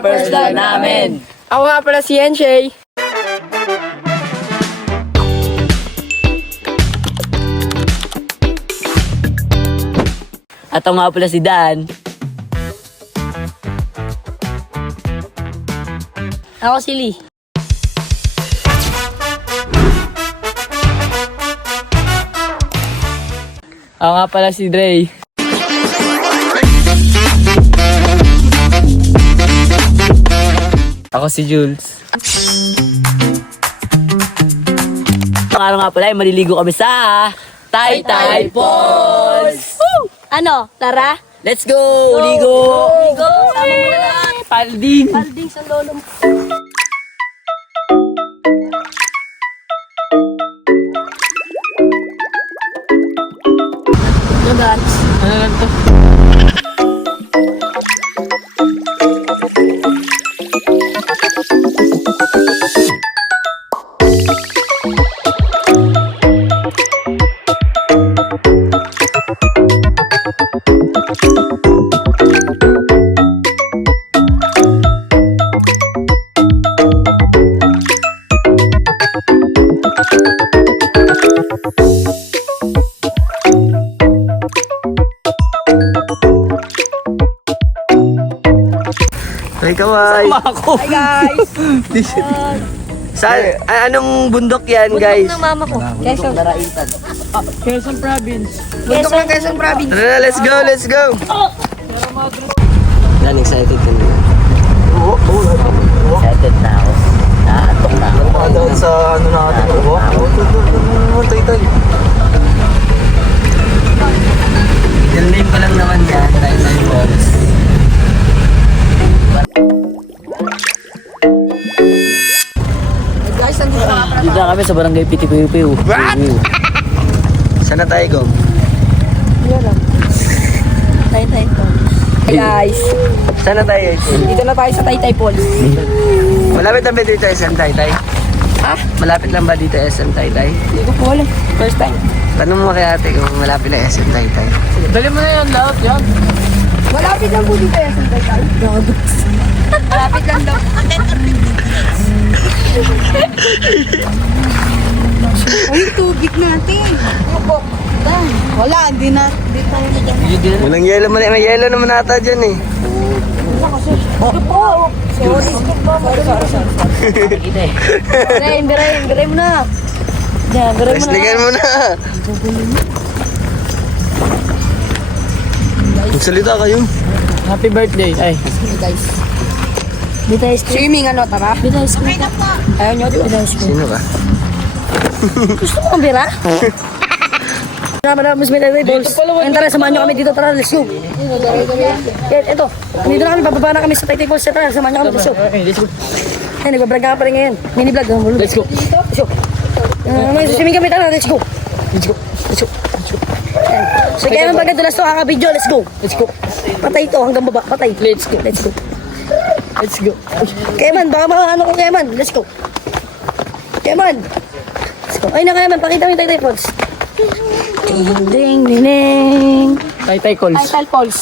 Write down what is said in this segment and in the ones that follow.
first time namin. Ako nga pala si Henshay. At ako nga pala si Dan. Ako si Lee. Ako nga pala si Dre. Ako si Jules. Ang araw nga pala ay maliligo kami sa Taytay Falls. Ano? Tara? Let's go! Ligo! Ligo! Tama mo na lahat. Palding! Palding sa lolo mo. Guys. Ano lang to? Ay, kaway. Sama ako! Hi guys! Anong bundok yan, guys? Bundok ng mama ko. Quezon. Quezon Province. Bundok ng Quezon Province. Tara, let's go, let's go. Yan, excited ka na. Excited na ako. Naatok na ako. Doon sa ano natin. Tay. Yung name pa lang naman yan, Taytay Falls. Guys, nandito na nga Dito na kami sa barangay Pitipipiw. Saan na tayo, Gong? Tay-tay to. Hi guys! Saan na tayo, Chen? Dito na tayo sa Taytay Falls. Malapit lang ba dito SM Taytay? Ha? Malapit lang ba dito SM Taytay? Hindi ko po alam. First time. Tanong mo kay ate kung malapit lang SM Taytay. Dali mo na yan lahat yan. Malapit lang po dito sa Taytay. Malapit lang daw. Ay, tubig natin. Wala, hindi tayo na. Walang yelo, may yelo naman ata dyan eh. Kita eh. Biray mo na. Yan, biray mo na. Wrestlingan mo na. Magsalita kayo. Happy birthday. Ay. Guys. Dito ice cream. Swimming ano, tara? Dito ice cream. Ayaw nyo, di ba? Dito ice cream. Sino ka? Gusto mo kang bira? Mas may tayo balls. Yan, tara, samahan nyo kami dito. Tara, let's go. Yan, ito. Dito na kami, bababa na kami sa Taytay Falls. Tara, samahan nyo kami. Let's go. Let's go. Yan, nagbabrag ka pa rin ngayon. Mini vlog. Let's go. Let's go. Swimming kami, tara, let's go. Let's go. Let's go. Yan. So, kaya naman pagka dulas to, kakabidyo, let's go. Let's go. Patay ito hanggang baba, patay. Let's go. Let's go. Let's go. Keman, baka ano ko Keman. Let's go. Keman. Let's go. Ay na Keman, pakita mo yung Taytay Falls. Ding, ding, ding, ding. Taytay calls. Taytay Falls.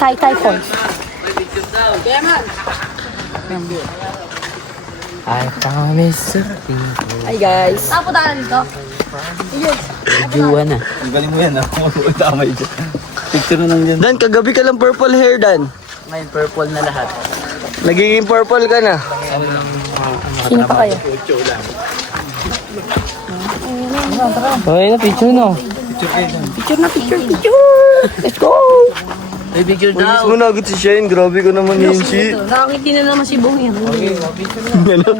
Taytay Falls. I promise to be. Hi guys. Punta ka na dito. Juwa na. Galing mo yan ah. Damay dyan. Picture na lang dyan. Dan, kagabi ka lang purple hair, Dan. Ngayon purple na lahat. Nagiging purple ka na. Sino pa kayo? Okay na, picture no. Picture na, picture. Let's go. May picture Ulis daw. mo na agad si Shane. Grabe ka naman yun, si. Nakakiti na naman si Bong yan. Ano?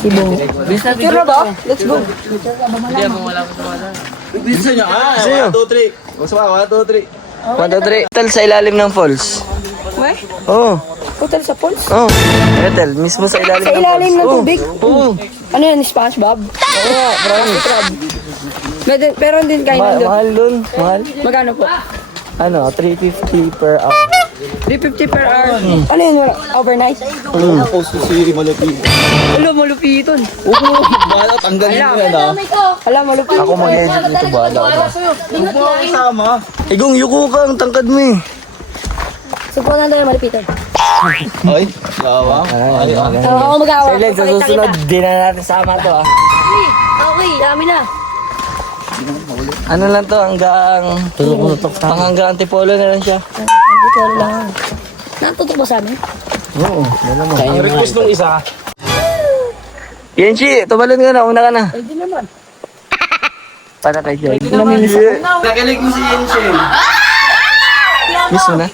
Si Bong. Bis na Picture na ba? Let's go. Hindi mo wala ko wala. Gusto nyo? 1, 2, 3. Gusto ka? 1, 2, 3. 1, 2, 3. Hotel sa ilalim ng falls. Weh? Oo. Hotel sa Falls? Oh. Hotel, mismo sa ilalim Sa ilalim ng falls. tubig? Oo. Ano yan, SpongeBob? Oo, promise. Pero din kain doon. Mahal dun. Mahal. Magkano po? Ano, 350 per hour. 350 per hour. Ano yun? Wala? Overnight? Post si Malupit. Alam, malupiton. Oo, bala, tanggalin mo yan ah. Alam, malupiton. Ako mag-edit nito, bala ko. Igong yuko ka, ang tangkad mo eh. Supo na doon, malipitan. Ay, gawa. Ay, Ako mag-awa. Silent, sa susunod, di na natin sama to ah. Okay, amin na. Ano lang to, hanggang... Tutok-tutok sa akin. Hanggang antipolo na lang siya. Hindi ko lang. Natutok ba sa amin? Oo, dala mo. Sa inyo request nung isa. Yenchi, tumalon ka na, una ka na. Pwede naman. Para kay Joy. Nakilig mo si Yenchi. Miss mo na?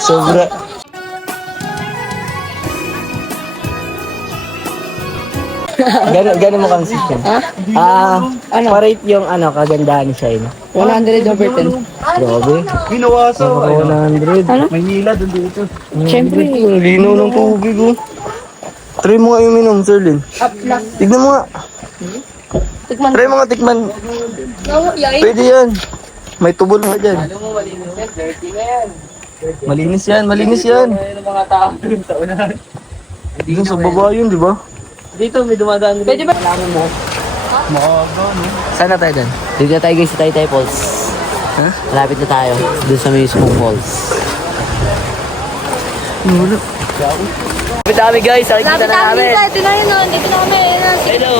Sobra. Gano'n mo kang system? Ano? Pa-rate yung kagandahan ni Shine. 100 over 10. Grabe. Ginawaso. 100. Maynila, doon dito. Siyempre. Ang lino ng tubig, oh. Try mo nga yung minom, Sirlin. Tignan mo nga. Tikman. Try mo nga tikman. Yay. Pwede yan. May tubol nga dyan. Malinis yan, malinis yan. Dito sa baba yun, di ba? Dito, may dumadaan. Pwede ba? Saan na tayo dyan? Dito na tayo guys sa Taytay Falls. Ha? Malapit na tayo. Doon sa mismong falls. Malapit na kami guys. Nakikita Lapit na namin namin. dito. Ito na yun, oh. Dito na kami. Hello.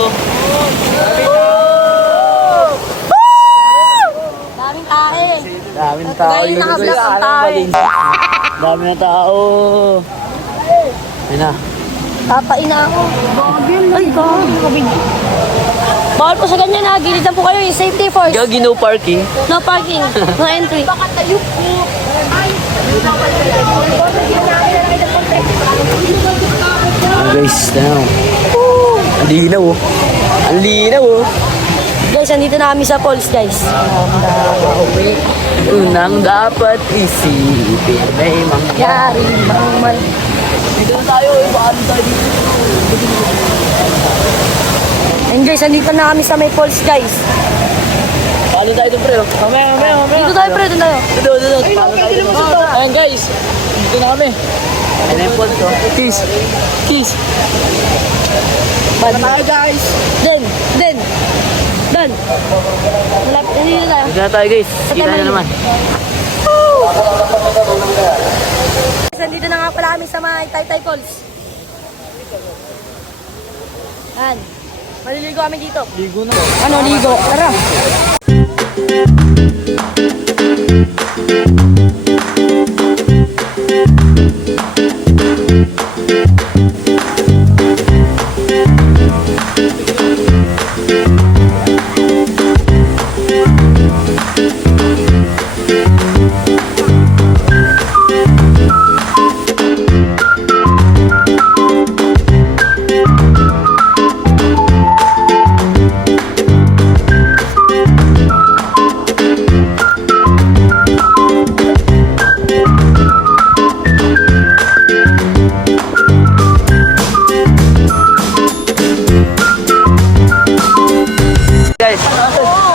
Daming tae. Daming tao. Gaya dito, naka-vlog guys. ang tao. Dami na tao. Yun na. Papain na ako. Ay, bago. Bawal po sa ganyan ha. Gilid lang po kayo. Yung safety first. Gagi no parking. No parking. No entry. Baka tayo po. Guys, tanaw. Ang linaw oh. Ang linaw oh. Guys, andito na kami sa falls, guys. Unang dapat isipin may mangyari. Yari, bang Dito na tayo eh. Paano tayo dito? And guys, andito na kami sa may falls, guys. Paano tayo doon pre? Mamaya. Dito tayo, pre. Doon tayo. Dito. Paano tayo doon? Ayan guys. Dito na kami. Ayan na yung falls oh. Kiss. Paano tayo, guys? Doon. Malapit. Andito tayo. Dito na tayo guys. Kita nyo naman. Guys, andito na nga pala kami sa may Taytay Falls. Yan. Maliligo kami dito. Ligo na. Ano, ligo? Tara.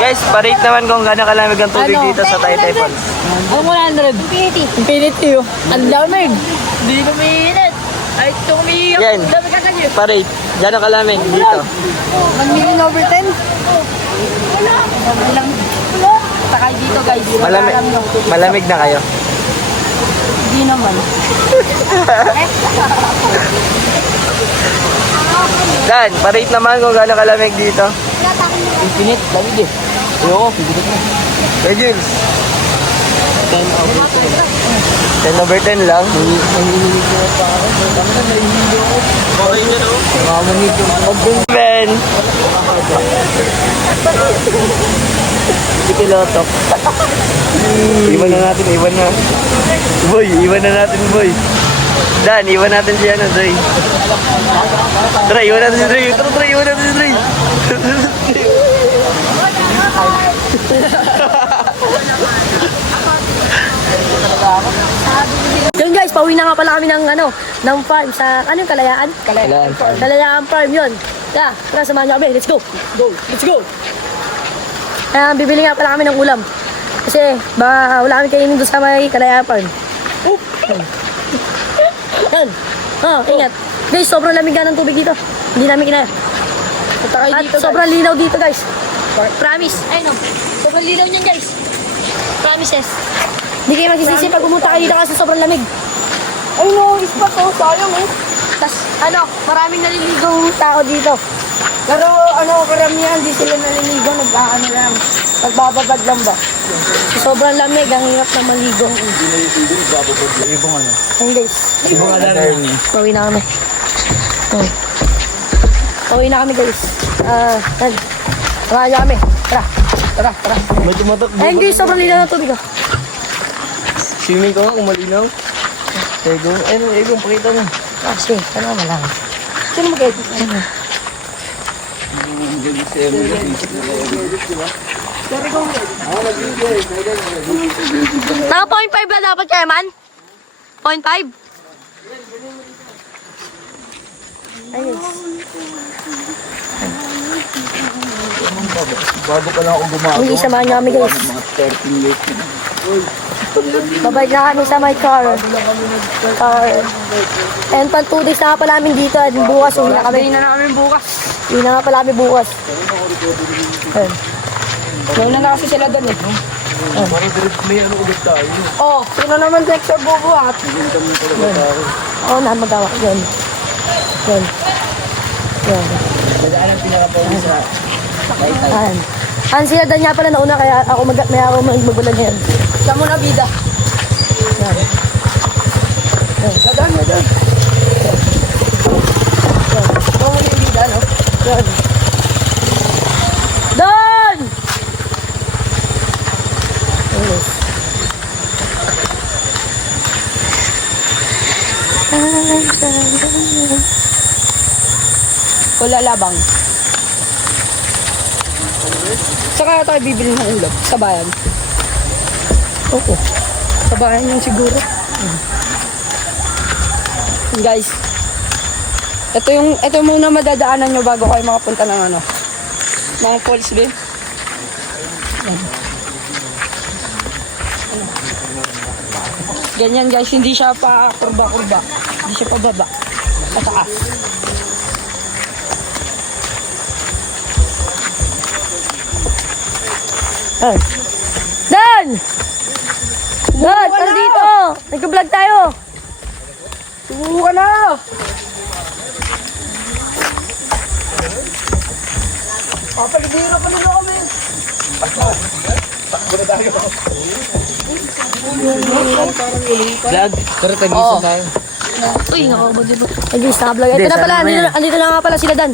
Guys, parate naman kung gano'ng kalamig ang tubig dito sa Taytay Falls. Ang 100. Infinity. Infinity oh. Ang lamig. Hindi na umiinit. Ay, ito umiiyak. Yan. Dami ka kanya. Parate, gano'ng kalamig dito. 1 million over 10. Sakay dito, guys. Malamig, malamig na kayo. Hindi naman. Dan, parate naman kung gano'ng kalamig dito. Infinite. Lamig eh. Ayoko. Pigit na. Hey, Jules, 10 over 10 lang. Ben! Hindi pilotok. Iwan na natin, iwan na. Boy, iwan na natin, boy. Dan, iwan natin si ano, Dre. Tara, iwan natin si Dre. Tara, iwan natin si Dre. Yun guys, pauwi na nga pala kami ng farm sa, ano yung Kalayaan? Kalayaan Farm yun. Tara, samahan niyo kami. Let's go. Let's go. Bibili nga pala kami ng ulam. Kasi, wala kami kainin doon sa may Kalayaan Farm. Yan. Ingat. Guys, sobrang lamig nga ng tubig dito. Hindi namin kinaya. At sobrang linaw dito guys. Promise. Ay no. Sobrang linaw niyan guys. Promises. Hindi kayo magsisisi pag pumunta kayo dito kasi sobrang lamig. Ay, no, ispa to. Sayang eh. Tas, maraming naliligong tao dito. Pero karamihan di sila naliligo, nag-aano lang. Nagbababad lang ba? Sobrang lamig, ang hirap na maligong. Ayun guys, pauwi na kami. Pauwi na kami guys. Samahan niyo kami. Tara. May tumatakbo. Ayun guys, sobrang linaw ng tubig. Swimming ko nga kung malinaw. Egong, Egong, pakita mo. Sige, ano naman lang. Sino mo kayo? Naka 0.5 na dapat kaya man? 0.5? Ayun. Bago pa lang ako gumawa. Hindi, samahan niyo kami guys. Mga 13 years na. Babalik na kami sa my car. And pang 2 days na nga pala namin dito. At bukas, uwi na kami. Hindi na namin bukas. Uwi na nga pala kami bukas. Ayun. Nauna na kasi sila doon eh. Parang direct may ano ulit tayo. Oh, sino naman Dexter bubuhat? Oo na, magawa. Yun. Yun. Yun. Madaan ang pinaka-pwede sa Ayan. Ang sila dan niya pala nauna, kaya ako magbulan ngayon. Siya muna bida. Yan. Dadan. Ito muna yung bida, no? Yan. Don! Yes. Wala labang. Saka tayo bibili ng ulam sa bayan. Oo. Sa bayan yung siguro. Guys, ito yung muna madadaanan nyo bago kayo makapunta ng mga falls din. Ganyan guys, hindi siya pa kurba-kurba. Hindi siya pababa. Pataas. Ay. Dan! Dan, tara dito! Nag-vlog tayo! Subukan na! Papaligiro pa nila kami. vlog. Pero tag-isa tayo. Uy, nakakabag dito. Ay, guys, naka-vlog. Ito na pala, andito na nga pala sila Dan.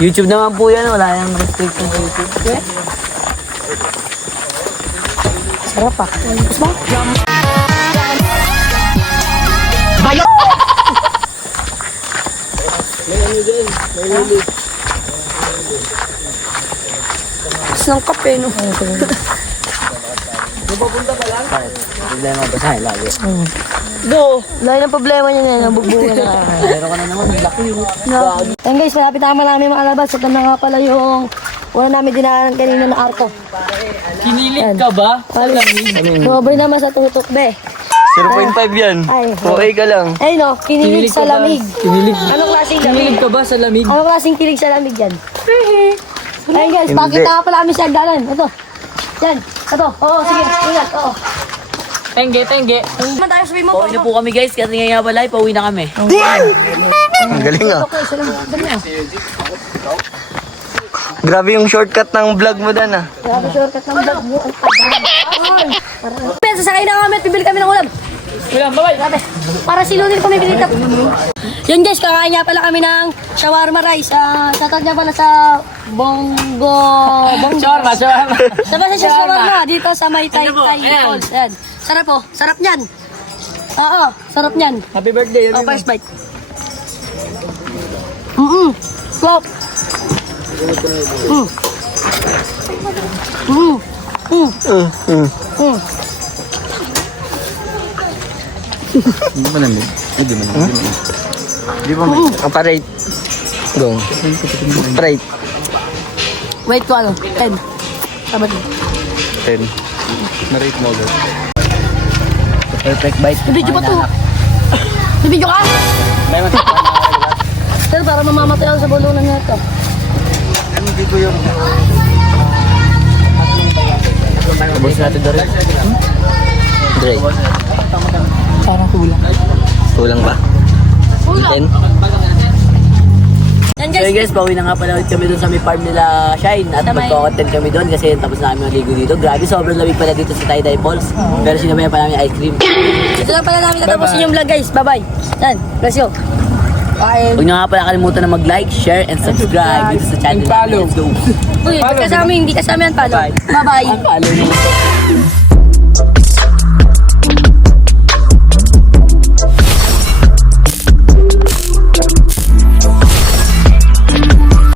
YouTube naman po yan, wala yung restriction sa YouTube. Sarap pa. Tapos ba? Tapos ng kape, no? Problema ba sa'yo lagi? Go! Dahil ang problema niya ngayon, nabubuhan na. Meron ka na naman, laki yun. Ayan guys, malapit na namin makalabas. Ito na nga pala yung una namin dinaanan kanina na arko. Kinilig ka ba? Sobray naman sa tutok, be. 0.5 yan. Ay. Okay ka lang. Ay no, kinilig sa lamig. Kinilig. Anong klaseng lamig? Kinilig ka ba sa lamig? Anong klaseng kilig sa lamig yan? Ayun guys, Hindi. pakita nga pala kami sa hagdanan. Ito. Yan. Ito. Oo, sige. Ingat. Oo. Tengge. Naman tayo sabihin mo. Pauwi na po kami guys, kasi nga pala, pauwi na kami. Ang galing ah. Okay, salamat. Dali na. Grabe yung shortcut ng vlog mo Dan ah. Grabe shortcut ng vlog mo. Ang tagal. Ben, sasakay na kami at bibili kami ng ulam. Ulam, bye-bye. Grabe. Para silunin kami binitap. Yun guys, kakain nga pala kami ng shawarma rice. Shoutout nga pala sa Bongo. Shawarma. Diba sa shawarma? Dito sa may Tay Ano po? Ayan. Falls. Ayan. Sarap po. Sarap niyan. Oo, sarap niyan. Happy birthday. Oh, first bite. Flop. Hindi ba namin? Hindi ba may? Operate. Go. Operate. Wait ko 10. Tama din. 10. Na-rate mo agad. Perfect bite. Bibidyo ba to? Bibidyo ka? May matapang na ako agad. Pero para mamamatay ako sa bulunan na ito. Hindi ko yung... Ubus natin doon. Dre. Parang kulang. Kulang ba? Kulang. Yan So guys. yun guys, pauwi na nga pala ulit kami doon sa may farm nila Shine at magko-content kami doon kasi tapos namin maligo dito. Grabe, sobrang lamig pala dito sa Taytay Falls. Pero sinabayan pa namin ice cream. Ito lang pala namin tatapusin yung vlog guys. Bye-bye. Yan. Bless you. Huwag nyo nga pala kalimutan na mag-like, share, and subscribe dito sa channel And follow. namin. Let's go! Uy, hindi kasama yan. Follow. Bye-bye. Follow nyo.